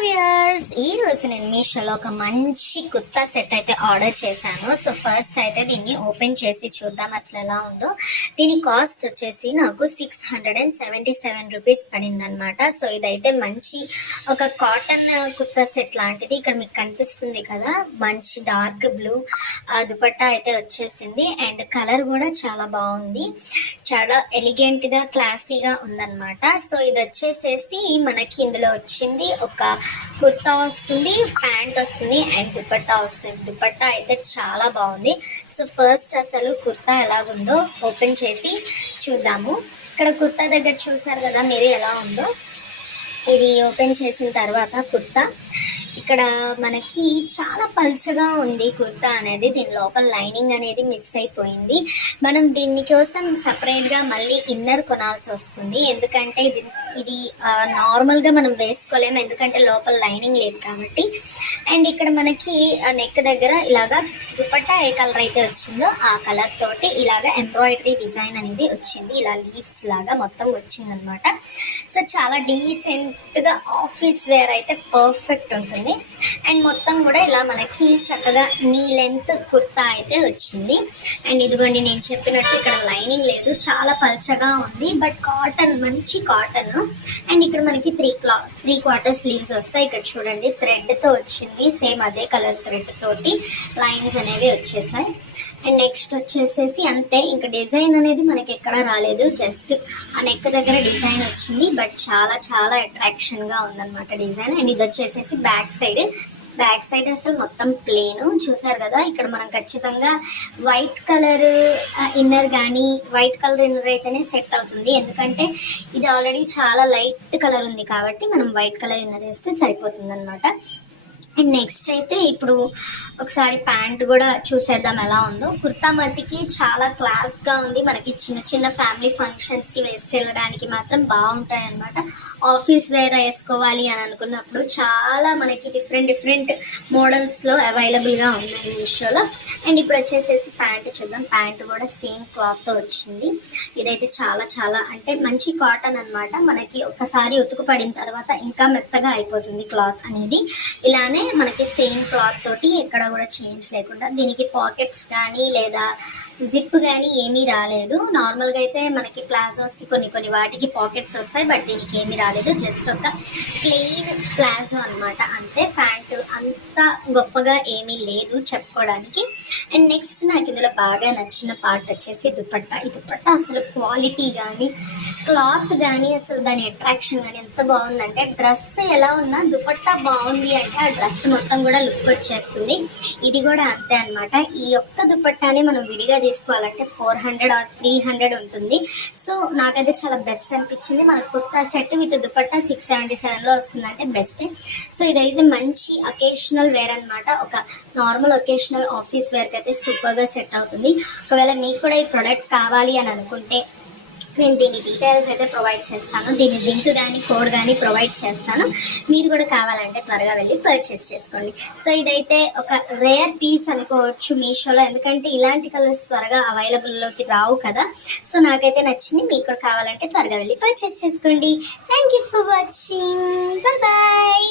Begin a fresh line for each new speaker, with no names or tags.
Olivia. Viewers ఈ రోజు నేను మీషోలో ఒక మంచి కుర్తా సెట్ అయితే ఆర్డర్ చేశాను. సో ఫస్ట్ అయితే దీన్ని ఓపెన్ చేసి చూద్దాం అసలు ఎలా ఉందో. దీని కాస్ట్ వచ్చేసి నాకు six hundred and seventy seven rupees పడింది అనమాట సో ఇదైతే మంచి ఒక కాటన్ కుర్తా సెట్ లాంటిది. ఇక్కడ మీకు కనిపిస్తుంది కదా మంచి డార్క్ బ్లూ దుపట్టా అయితే వచ్చేసింది. అండ్ కలర్ కూడా చాలా బాగుంది. చాలా ఎలిగెంట్గా క్లాసీగా ఉందన్నమాట. సో ఇది వచ్చేసేసి మనకి ఇందులో వచ్చింది ఒక కుర్తా కుర్తా వస్తుంది ప్యాంట్ వస్తుంది అండ్ దుపట్టా వస్తుంది. దుపట్టా అయితే చాలా బాగుంది. సో ఫస్ట్ అసలు కుర్తా ఎలాగుందో ఓపెన్ చేసి చూద్దాము. ఇక్కడ కుర్తా దగ్గర చూసారు కదా మీరు ఎలా ఉందో? ఇది ఓపెన్ చేసిన తర్వాత కుర్తా. ఇక్కడ మనకి చాలా పల్చగా ఉంది కుర్తా అనేది. దీని లోపల లైనింగ్ అనేది మిస్ అయిపోయింది. మనం దీని కోసం సపరేట్గా మళ్ళీ ఇన్నర్ కొనాల్సి వస్తుంది. ఎందుకంటే ఇది ఇది నార్మల్గా మనం వేసుకోలేము. ఎందుకంటే లోపల లైనింగ్ లేదు కాబట్టి. అండ్ ఇక్కడ మనకి నెక్ దగ్గర ఇలాగా దుపట్టా ఏ కలర్ అయితే వచ్చిందో ఆ కలర్ తోటి ఇలాగా ఎంబ్రాయిడరీ డిజైన్ అనేది వచ్చింది. ఇలా లీవ్స్ లాగా మొత్తం వచ్చిందనమాట. సో చాలా డీసెంట్గా ఆఫీస్ వేర్ అయితే పర్ఫెక్ట్ ఉంటుంది. అండ్ మొత్తం కూడా ఇలా మనకి చక్కగా నీ లెంత్ కుర్తా అయితే వచ్చింది. అండ్ ఇదిగోండి నేను చెప్పినట్టు ఇక్కడ లైనింగ్ లేదు. చాలా పల్చగా ఉంది బట్ కాటన్ మంచి కాటన్. అండ్ ఇక్కడ మనకి త్రీ క్లా త్రీ క్వార్టర్ స్లీవ్స్ వస్తాయి. ఇక్కడ చూడండి థ్రెడ్తో వచ్చింది. సేమ్ అదే కలర్ థ్రెడ్ తోటి లైన్స్ అనేవి వచ్చేసాయి. అండ్ నెక్స్ట్ వచ్చేసేసి అంతే ఇంకా డిజైన్ అనేది మనకి ఎక్కడ రాలేదు. జస్ట్ ఆ నెక్ దగ్గర డిజైన్ వచ్చింది బట్ చాలా చాలా అట్రాక్షన్గా ఉందన్నమాట డిజైన్ అండ్ ఇది వచ్చేసేసి బ్యాక్ సైడ్ బ్యాక్ సైడ్ అసలు మొత్తం ప్లేన్ చూసారు కదా ఇక్కడ మనం ఖచ్చితంగా వైట్ కలర్ ఇన్నర్ కానీ వైట్ కలర్ ఇన్నర్ అయితేనే సెట్ అవుతుంది. ఎందుకంటే ఇది ఆల్రెడీ చాలా లైట్ కలర్ ఉంది కాబట్టి మనం వైట్ కలర్ ఇన్నర్ వేస్తే సరిపోతుంది అనమాట అండ్ నెక్స్ట్ అయితే ఇప్పుడు ఒకసారి ప్యాంట్ కూడా చూసేద్దాం ఎలా ఉందో. కుర్తా మతికి చాలా క్లాస్గా ఉంది. మనకి చిన్న చిన్న ఫ్యామిలీ ఫంక్షన్స్కి వేసుకెళ్ళడానికి మాత్రం బాగుంటాయి అనమాట ఆఫీస్ వేర్ వేసుకోవాలి అని అనుకున్నప్పుడు చాలా మనకి డిఫరెంట్ డిఫరెంట్ మోడల్స్లో అవైలబుల్గా ఉన్నాయి మీషోలో. అండ్ ఇప్పుడు వచ్చేసేసి ప్యాంట్ చూద్దాం. ప్యాంట్ కూడా సేమ్ క్లాత్తో వచ్చింది. ఇదైతే చాలా చాలా అంటే మంచి కాటన్ అన్నమాట. మనకి ఒక్కసారి ఉతుకు పడిన తర్వాత ఇంకా మెత్తగా అయిపోతుంది క్లాత్ అనేది. ఇలానే మనకి సేమ్ క్లాత్ తోటి ఎక్కడ కూడా చేంజ్ లేకుండా దీనికి పాకెట్స్ కానీ లేదా జిప్ కానీ ఏమీ రాలేదు. నార్మల్గా అయితే మనకి ప్లాజోస్కి కొన్ని కొన్ని వాటికి పాకెట్స్ వస్తాయి బట్ దీనికి ఏమీ రాలేదు. జస్ట్ ఒక ప్లెయిన్ ప్లాజో అనమాట అంతే ప్యాంట్ అంత గొప్పగా ఏమీ లేదు చెప్పుకోవడానికి. అండ్ నెక్స్ట్ నాకు ఇందులో బాగా నచ్చిన పార్ట్ వచ్చేసి దుపట్టా. ఈ దుపట్టా అసలు క్వాలిటీ కానీ క్లాత్ కానీ అసలు దాని అట్రాక్షన్ కానీ ఎంత బాగుందంటే డ్రెస్ ఎలా ఉన్నా దుపట్టా బాగుంది అంటే ఆ డ్రెస్ మొత్తం కూడా లుక్ వచ్చేస్తుంది. ఇది కూడా అంతే అన్నమాట. ఈ ఒక్క దుపట్టానే మనం విడిగా తీసుకోవాలంటే four hundred or three hundred ఉంటుంది. సో నాకైతే చాలా బెస్ట్ అనిపించింది. మన kurta set with dupatta six seventy సెవెన్లో వస్తుందంటే బెస్ట్. సో ఇదైతే మంచి అకేషనల్ వేర్ అన్నమాట. ఒక నార్మల్ ఒకేషనల్ ఆఫీస్ వేర్కి అయితే సూపర్గా సెట్ అవుతుంది. ఒకవేళ మీకు కూడా ఈ ప్రోడక్ట్ కావాలి అని అనుకుంటే నేను దీని డీటెయిల్స్ అయితే ప్రొవైడ్ చేస్తాను. దీని లింక్ కానీ కోడ్ కానీ ప్రొవైడ్ చేస్తాను. మీరు కూడా కావాలంటే త్వరగా వెళ్ళి పర్చేస్ చేసుకోండి. సో ఇదైతే ఒక రేర్ పీస్ అనుకోవచ్చు మీషోలో. ఎందుకంటే ఇలాంటి కలర్స్ త్వరగా అవైలబుల్లోకి రావు కదా. సో నాకైతే నచ్చింది. మీకు కూడా కావాలంటే త్వరగా వెళ్ళి పర్చేస్ చేసుకోండి. Thank you for watching bye